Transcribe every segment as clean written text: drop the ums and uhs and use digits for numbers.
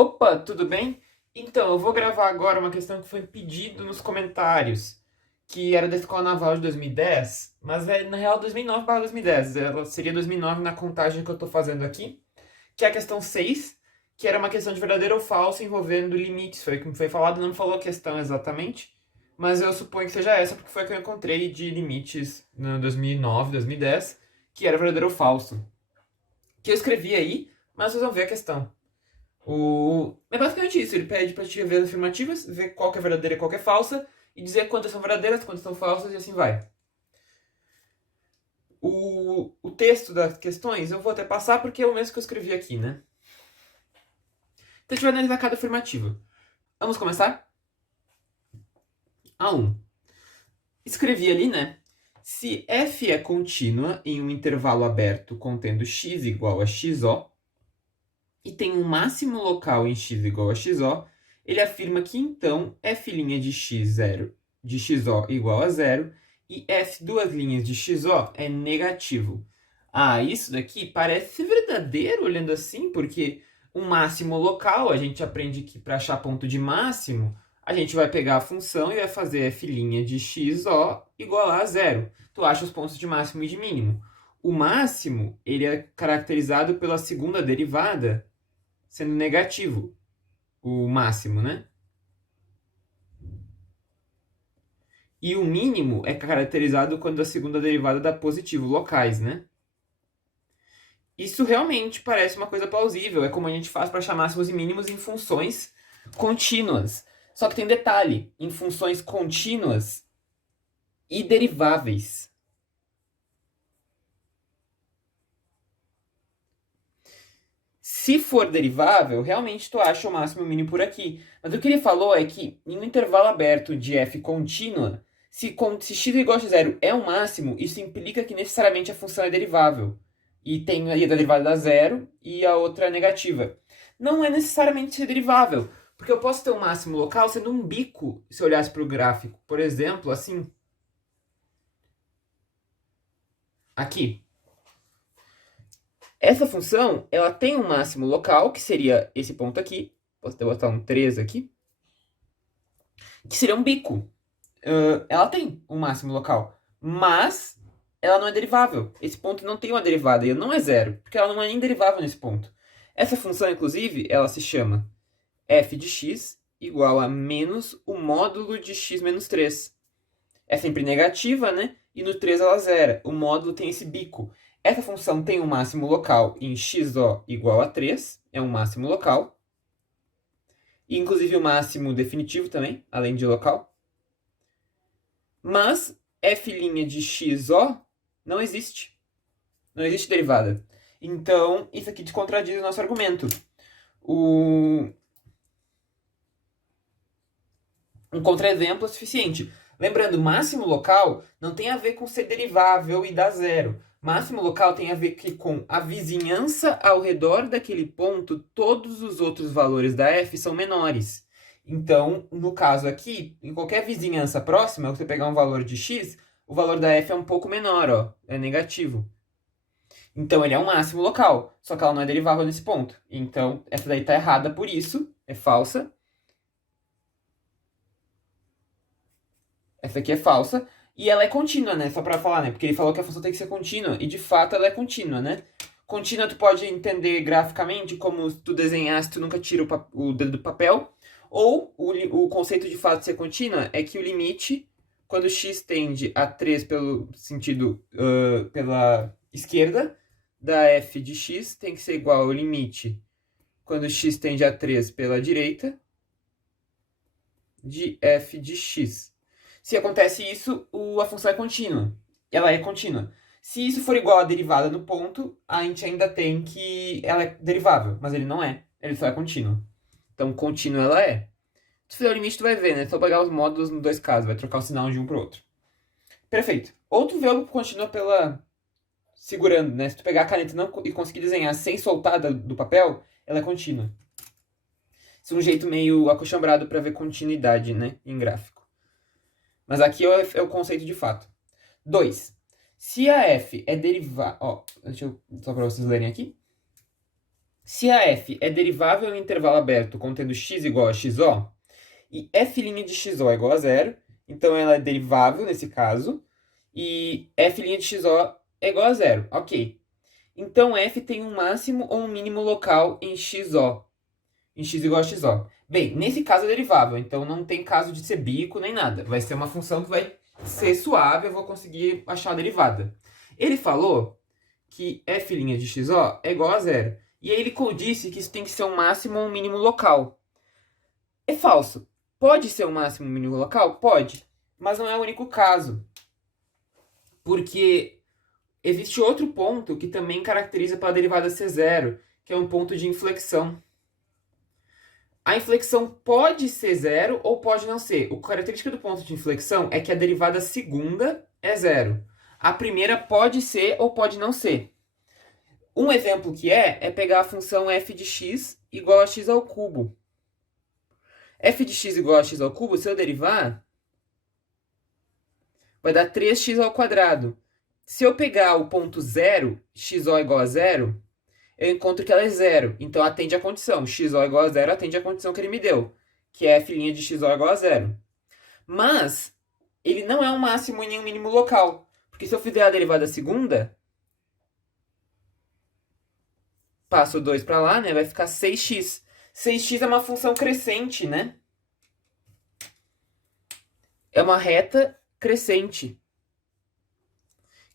Opa, tudo bem? Então, eu vou gravar agora uma questão que foi pedido nos comentários, que era da Escola Naval de 2010, mas é na real 2009/2010. Ela seria 2009 na contagem que eu estou fazendo aqui, que é a questão 6, que era uma questão de verdadeiro ou falso envolvendo limites. Foi o que me foi falado, não me falou a questão exatamente, mas eu suponho que seja essa, porque foi a que eu encontrei de limites no 2009, 2010, que era verdadeiro ou falso. Que eu escrevi aí, mas vocês vão ver a questão. É basicamente isso, ele pede pra te ver as afirmativas, ver qual que é verdadeira e qual que é falsa, e dizer quantas são verdadeiras, quantas são falsas, e assim vai. O texto das questões eu vou até passar porque é o mesmo que eu escrevi aqui, né? Então a gente vai analisar cada afirmativa. Vamos começar? A1. Escrevi ali, né? Se f é contínua em um intervalo aberto contendo x igual a xo, e tem um máximo local em x igual a xo, ele afirma que então f' de x0 de xo igual a zero e f duas linhas de xo é negativo. Ah, isso daqui parece ser verdadeiro olhando assim, porque um máximo local, a gente aprende que para achar ponto de máximo, a gente vai pegar a função e vai fazer f' de xo igual a zero. Tu acha os pontos de máximo e de mínimo. O máximo, ele é caracterizado pela segunda derivada sendo negativo, o máximo, né? E o mínimo é caracterizado quando a segunda derivada dá positivo, locais, né? Isso realmente parece uma coisa plausível, é como a gente faz para achar máximos e mínimos em funções contínuas. Só que tem detalhe, em funções contínuas e deriváveis. Se for derivável, realmente tu acha o máximo e o mínimo por aqui. Mas o que ele falou é que em um intervalo aberto de f contínua, se x igual a zero é o máximo, isso implica que necessariamente a função é derivável. E tem aí a derivada da zero e a outra é negativa. Não é necessariamente ser derivável, porque eu posso ter um máximo local sendo um bico, se eu olhasse para o gráfico. Por exemplo, assim. Aqui. Essa função, ela tem um máximo local, que seria esse ponto aqui. Posso até botar um 3 aqui. Que seria um bico. Ela tem um máximo local. Mas ela não é derivável. Esse ponto não tem uma derivada. E não é zero. Porque ela não é nem derivável nesse ponto. Essa função, inclusive, ela se chama f de x igual a menos o módulo de x menos 3. É sempre negativa, né? E no 3 ela zera. O módulo tem esse bico. Essa função tem um máximo local em xo igual a 3. É um máximo local. E, inclusive, o máximo definitivo também, além de local. Mas f' de xo não existe. Não existe derivada. Então, isso aqui descontraduz o nosso argumento. Um contra-exemplo é suficiente. Lembrando, máximo local não tem a ver com ser derivável e dar zero. Máximo local tem a ver com a vizinhança ao redor daquele ponto, todos os outros valores da f são menores. Então, no caso aqui, em qualquer vizinhança próxima, você pegar um valor de x, o valor da f é um pouco menor, ó, é negativo. Então, ele é um máximo local, só que ela não é derivável nesse ponto. Então, essa daí está errada por isso, é falsa. Essa aqui é falsa. E ela é contínua, né? Só pra falar, né? Porque ele falou que a função tem que ser contínua. E de fato ela é contínua, né? Contínua tu pode entender graficamente como tu desenhasse, tu nunca tira o dedo do papel. Ou o conceito de fato de ser contínua é que o limite, quando x tende a 3 pelo sentido pela esquerda, da f de x tem que ser igual ao limite quando x tende a 3 pela direita de f de x. Se acontece isso, a função é contínua. Ela é contínua. Se isso for igual à derivada no ponto, a gente ainda tem que ela é derivável, mas ele não é. Ele só é contínuo. Então, contínua ela é. Se fizer o limite, tu vai ver, né? É só pegar os módulos nos dois casos, vai trocar o sinal de um para o outro. Perfeito. Outro verbo continua pela segurando, né? Se tu pegar a caneta e conseguir desenhar sem soltar do papel, ela é contínua. Isso é um jeito meio acostumbrado para ver continuidade, né? Em gráfico. Mas aqui é o conceito de fato. 2. Se a f é derivada... Ó, deixa eu... Só para vocês lerem aqui. Se a f é derivável em intervalo aberto contendo x igual a xo, e f' de xo é igual a zero, então ela é derivável nesse caso, e f' de xo é igual a zero. Ok. Então f tem um máximo ou um mínimo local em xo, em x igual a xo. Bem, nesse caso é derivável, então não tem caso de ser bico nem nada. Vai ser uma função que vai ser suave, eu vou conseguir achar a derivada. Ele falou que f' de xo é igual a zero. E aí ele disse que isso tem que ser um máximo ou um mínimo local. É falso. Pode ser um máximo ou um mínimo local? Pode. Mas não é o único caso. Porque existe outro ponto que também caracteriza para a derivada ser zero, que é um ponto de inflexão. A inflexão pode ser zero ou pode não ser. A característica do ponto de inflexão é que a derivada segunda é zero. A primeira pode ser ou pode não ser. Um exemplo que é pegar a função f de x igual a x ao cubo. F de x igual a x ao cubo, se eu derivar, vai dar 3x ao quadrado. Se eu pegar o ponto zero, xo igual a zero, eu encontro que ela é zero. Então atende à condição. Xo igual a zero atende à condição que ele me deu, que é f' de xo igual a zero. Mas ele não é um máximo e nem um mínimo local. Porque se eu fizer a derivada segunda, passo o 2 para lá, né? Vai ficar 6x. 6x é uma função crescente, né? É uma reta crescente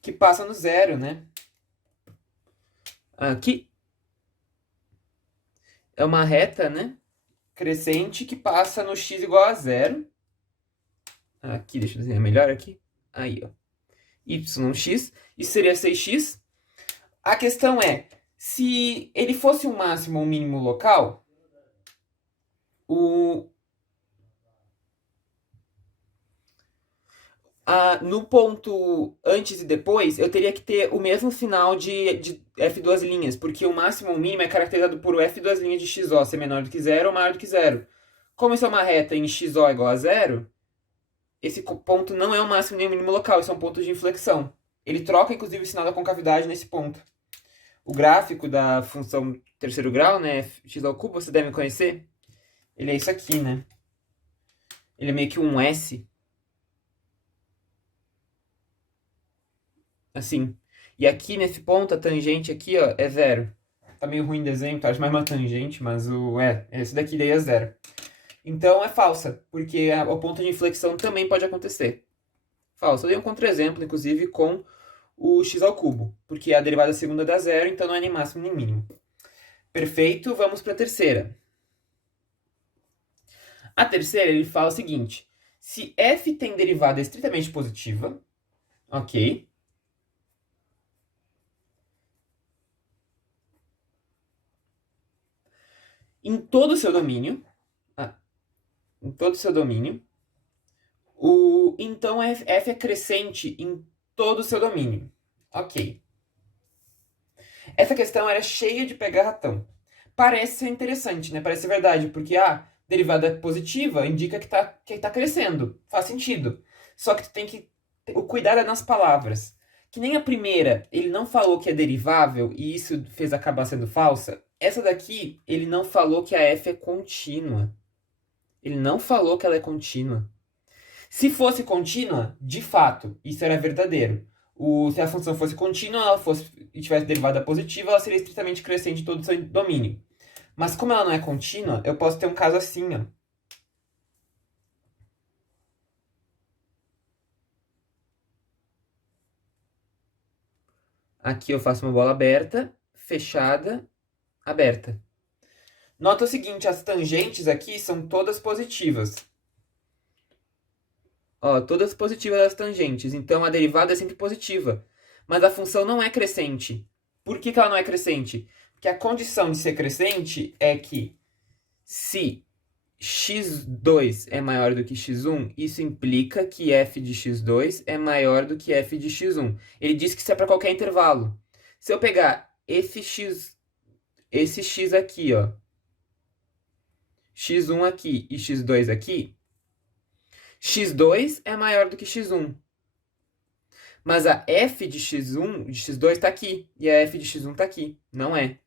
que passa no zero, né? Aqui é uma reta, né? Crescente que passa no x igual a zero. Aqui, deixa eu desenhar melhor aqui. Aí, ó. Yx, isso seria 6x. A questão é, se ele fosse um máximo ou um mínimo local, no ponto antes e depois, eu teria que ter o mesmo sinal de f duas linhas, porque o máximo ou o mínimo é caracterizado por f duas linhas de xo ser menor do que zero ou maior do que zero. Como isso é uma reta em xo igual a zero, esse ponto não é o máximo nem o mínimo local, isso é um ponto de inflexão. Ele troca, inclusive, o sinal da concavidade nesse ponto. O gráfico da função terceiro grau, né, x ao cubo, você deve conhecer. Ele é isso aqui, né? Ele é meio que um S. Assim. E aqui, nesse ponto, a tangente aqui, ó, é zero. Tá meio ruim o desenho, tá? Acho mais uma tangente, mas esse daqui daí é zero. Então é falsa, porque o ponto de inflexão também pode acontecer. Falsa. Eu dei um contra-exemplo, inclusive, com o x ao cubo, porque a derivada segunda dá zero, então não é nem máximo nem mínimo. Perfeito, vamos para a terceira. A terceira, ele fala o seguinte, se f tem derivada estritamente positiva, ok, em todo o seu domínio, então f é crescente em todo o seu domínio. Ok. Essa questão era cheia de pegar ratão. Parece ser interessante, né? Parece ser verdade, porque a derivada positiva indica que tá crescendo. Faz sentido. Só que tu tem que... O cuidado é nas palavras. Que nem a primeira, ele não falou que é derivável e isso fez acabar sendo falsa. Essa daqui, ele não falou que a f é contínua. Ele não falou que ela é contínua. Se fosse contínua, de fato, isso era verdadeiro. Se a função fosse contínua, ela e tivesse derivada positiva, ela seria estritamente crescente em todo o seu domínio. Mas como ela não é contínua, eu posso ter um caso assim, ó. Aqui eu faço uma bola aberta, fechada, aberta. Nota o seguinte, as tangentes aqui são todas positivas. Ó, todas positivas as tangentes, então a derivada é sempre positiva. Mas a função não é crescente. Por que ela não é crescente? Porque a condição de ser crescente é que se x2 é maior do que x1, isso implica que f de x2 é maior do que f de x1. Ele diz que isso é para qualquer intervalo. Se eu pegar esse x aqui, ó, x1 aqui e x2 aqui, x2 é maior do que x1. Mas a f de x1, de x2 está aqui, e a f de x1 está aqui. Não é.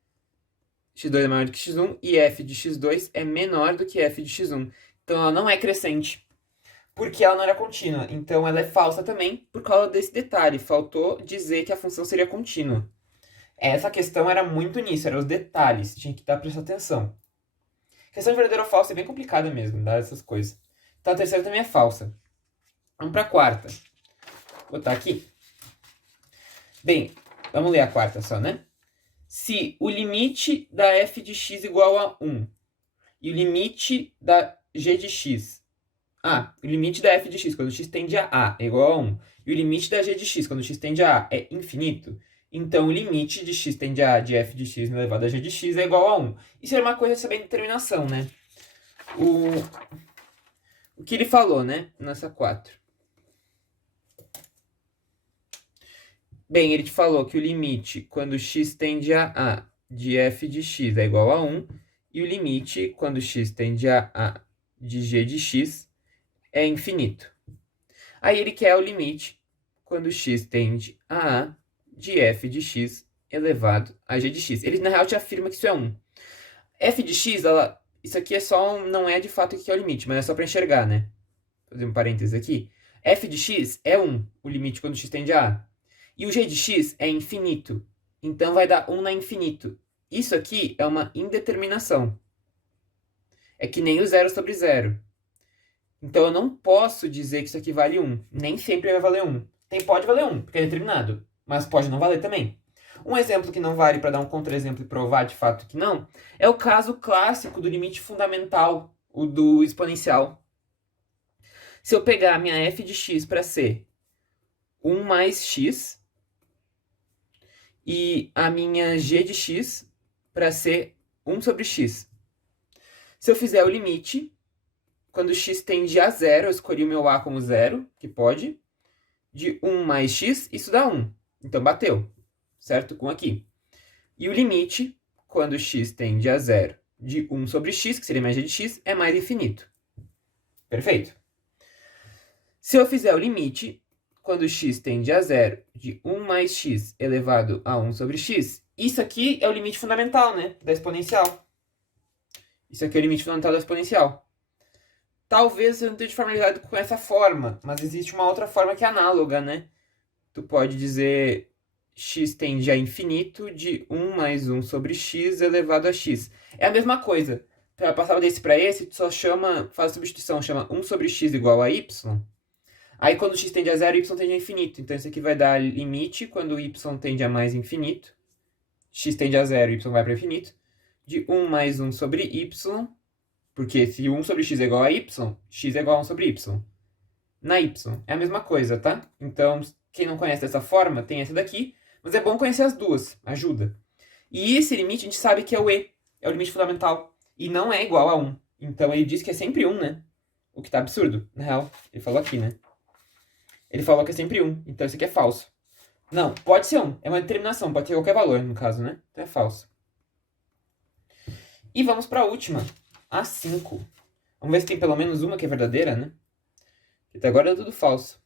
x2 é maior do que x1 e f de x2 é menor do que f de x1. Então ela não é crescente, porque ela não era contínua. Então ela é falsa também por causa desse detalhe. Faltou dizer que a função seria contínua. Essa questão era muito nisso, eram os detalhes, tinha que dar prestar atenção. Questão de verdadeiro ou falso é bem complicada mesmo, dar essas coisas. Então a terceira também é falsa. Vamos para a quarta. Vou botar aqui. Bem, vamos ler a quarta só, né? Se o limite da f de x igual a 1 e o limite da g de x... o limite da f de x quando x tende a A é igual a 1 e o limite da g de x quando x tende a A é infinito, então o limite de x tende a A de f de x elevado a g de x é igual a 1. Isso era uma coisa de saber determinação, né? O que ele falou, né? Nessa 4. Bem, ele te falou que o limite quando x tende a A de f de x é igual a 1 e o limite quando x tende a A de g de x é infinito. Aí ele quer o limite quando x tende a A de f de x elevado a g de x. Ele, na real, te afirma que isso é 1. F de x, isso aqui é só não é de fato que é o limite, mas é só para enxergar, né? Vou fazer um parênteses aqui. F de x é 1, o limite quando x tende a A. E o g de x é infinito, então vai dar 1 na infinito. Isso aqui é uma indeterminação. É que nem o 0 sobre 0. Então eu não posso dizer que isso aqui vale 1. Nem sempre vai valer 1. Pode valer 1, porque é determinado, mas pode não valer também. Um exemplo que não vale para dar um contra-exemplo e provar de fato que não, é o caso clássico do limite fundamental, o do exponencial. Se eu pegar a minha f de x para ser 1 mais x, e a minha g de x para ser 1 sobre x. Se eu fizer o limite, quando x tende a 0, eu escolhi o meu a como 0, que pode, de 1 mais x, isso dá 1. Então bateu, certo? Com aqui. E o limite, quando x tende a 0, de 1 sobre x, que seria mais g de x, é mais infinito. Perfeito? Se eu fizer o limite, quando x tende a 0, de 1 mais x elevado a 1 sobre x, isso aqui é o limite fundamental, né? Da exponencial. Isso aqui é o limite fundamental da exponencial. Talvez eu não esteja familiarizado com essa forma, mas existe uma outra forma que é análoga, né? Tu pode dizer x tende a infinito de 1 mais 1 sobre x elevado a x. É a mesma coisa. Para passar desse para esse, tu só faz a substituição, chama 1 sobre x igual a y. Aí quando x tende a 0, y tende a infinito. Então isso aqui vai dar limite quando y tende a mais infinito. X tende a 0, y vai para infinito. De 1 mais 1 sobre y. Porque se 1 sobre x é igual a y, x é igual a 1 sobre y. Na y. É a mesma coisa, tá? Então, quem não conhece dessa forma, tem essa daqui. Mas é bom conhecer as duas. Ajuda. E esse limite a gente sabe que é o e. É o limite fundamental. E não é igual a 1. Então ele diz que é sempre 1, né? O que tá absurdo, na real. Ele falou aqui, né? Ele falou que é sempre 1, então isso aqui é falso. Não, pode ser 1, é uma determinação, pode ter qualquer valor no caso, né? Então é falso. E vamos para a última, a 5. Vamos ver se tem pelo menos uma que é verdadeira, né? Até agora é tudo falso.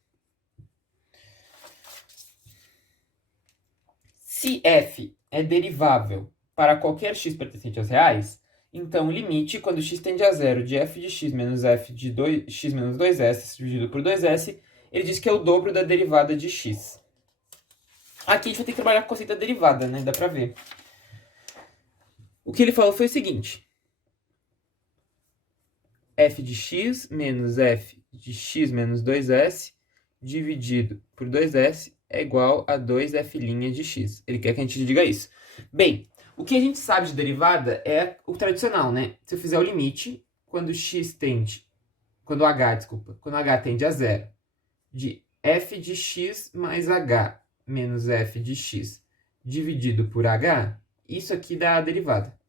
Se f é derivável para qualquer x pertencente aos reais, então o limite, quando x tende a 0, de f de x menos f de x menos 2s dividido por 2s, ele diz que é o dobro da derivada de x. Aqui a gente vai ter que trabalhar com o conceito da derivada, né? Dá pra ver. O que ele falou foi o seguinte. F de x menos f de x menos 2s dividido por 2s é igual a 2f' de x. Ele quer que a gente diga isso. Bem, o que a gente sabe de derivada é o tradicional, né? Se eu fizer o limite, quando h tende a 0, de f de x mais h menos f de x dividido por h, isso aqui dá a derivada.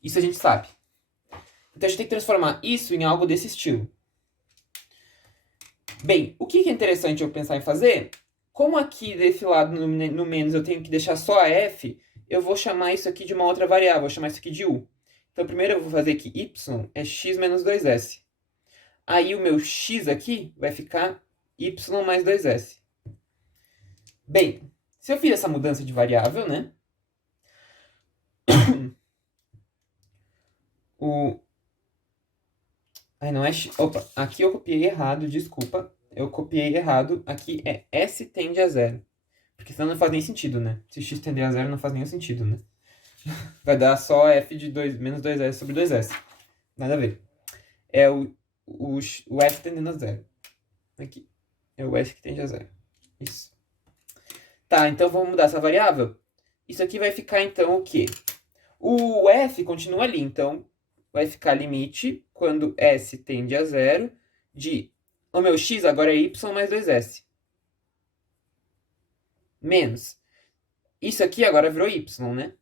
Isso a gente sabe. Então a gente tem que transformar isso em algo desse estilo. Bem, o que é interessante eu pensar em fazer? Como aqui desse lado no menos eu tenho que deixar só a f, eu vou chamar isso aqui de uma outra variável, vou chamar isso aqui de u. Então primeiro eu vou fazer que y é x menos 2s. Aí o meu x aqui vai ficar y mais 2s. Bem, se eu fiz essa mudança de variável, né? O... Ai, não é x. Opa, aqui eu copiei errado, desculpa. Eu copiei errado. Aqui é S tende a zero. Porque senão não faz nem sentido, né? Se x tender a zero não faz nenhum sentido, né? Vai dar só f de 2 menos 2s sobre 2s. Nada a ver. É o f tendendo a zero. Aqui. É o f que tende a zero. Isso. Tá, então vamos mudar essa variável. Isso aqui vai ficar, então, o quê? O f continua ali, então vai ficar limite quando s tende a zero de... O meu x agora é y mais 2s. Menos. Isso aqui agora virou y, né?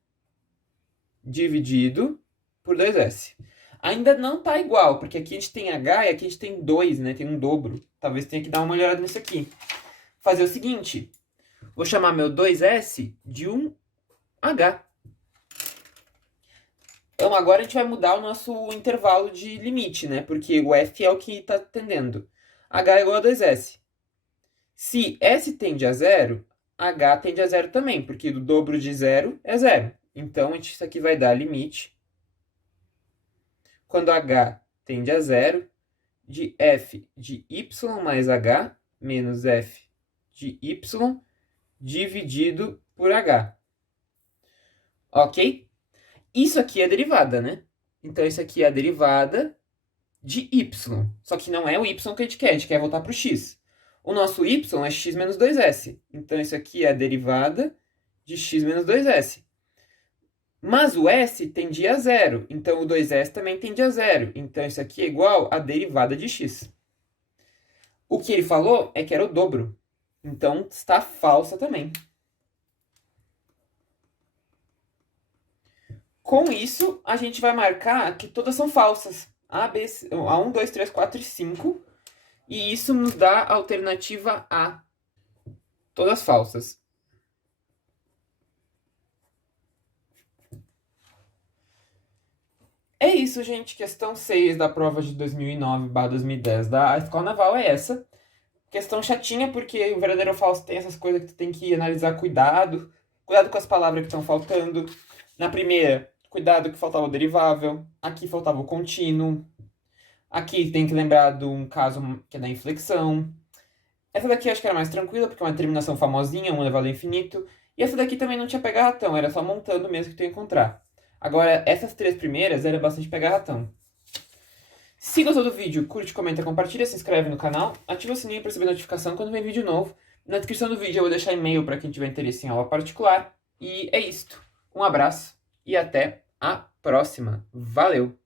Dividido por 2s. Ainda não tá igual, porque aqui a gente tem h e aqui a gente tem 2, né? Tem um dobro. Talvez tenha que dar uma olhada nisso aqui. Fazer o seguinte. Vou chamar meu 2s de um h. Então agora a gente vai mudar o nosso intervalo de limite, né? Porque o f é o que está tendendo. h é igual a 2s. Se s tende a zero, h tende a zero também, porque o dobro de zero é zero. Então isso aqui vai dar limite quando h tende a zero de f de y mais h menos f de y dividido por h. Ok? Isso aqui é derivada, né? Então isso aqui é a derivada de y. Só que não é o y que a gente quer voltar para o x. O nosso y é x menos 2s. Então isso aqui é a derivada de x menos 2s. Mas o s tende a zero, então o 2s também tende a zero. Então isso aqui é igual à derivada de x. O que ele falou é que era o dobro. Então está falsa também. Com isso, a gente vai marcar que todas são falsas. A, B, C, a 1, 2, 3, 4 e 5. E isso nos dá a alternativa A. Todas falsas. É isso, gente. Questão 6 da prova de 2009/2010 da Escola Naval é essa. Questão chatinha, porque o verdadeiro ou falso tem essas coisas que tu tem que analisar cuidado. Cuidado com as palavras que estão faltando. Na primeira, cuidado que faltava o derivável. Aqui faltava o contínuo. Aqui tem que lembrar de um caso que é da inflexão. Essa daqui acho que era mais tranquila, porque é uma terminação famosinha, 1 elevado ao infinito. E essa daqui também não tinha pega-ratão, era só montando mesmo que tu ia encontrar. Agora, essas três primeiras era bastante pega-ratão. Se gostou do vídeo, curte, comenta, compartilha, se inscreve no canal, ativa o sininho para receber notificação quando vem vídeo novo. Na descrição do vídeo eu vou deixar e-mail para quem tiver interesse em aula particular. E é isto. Um abraço e até a próxima. Valeu!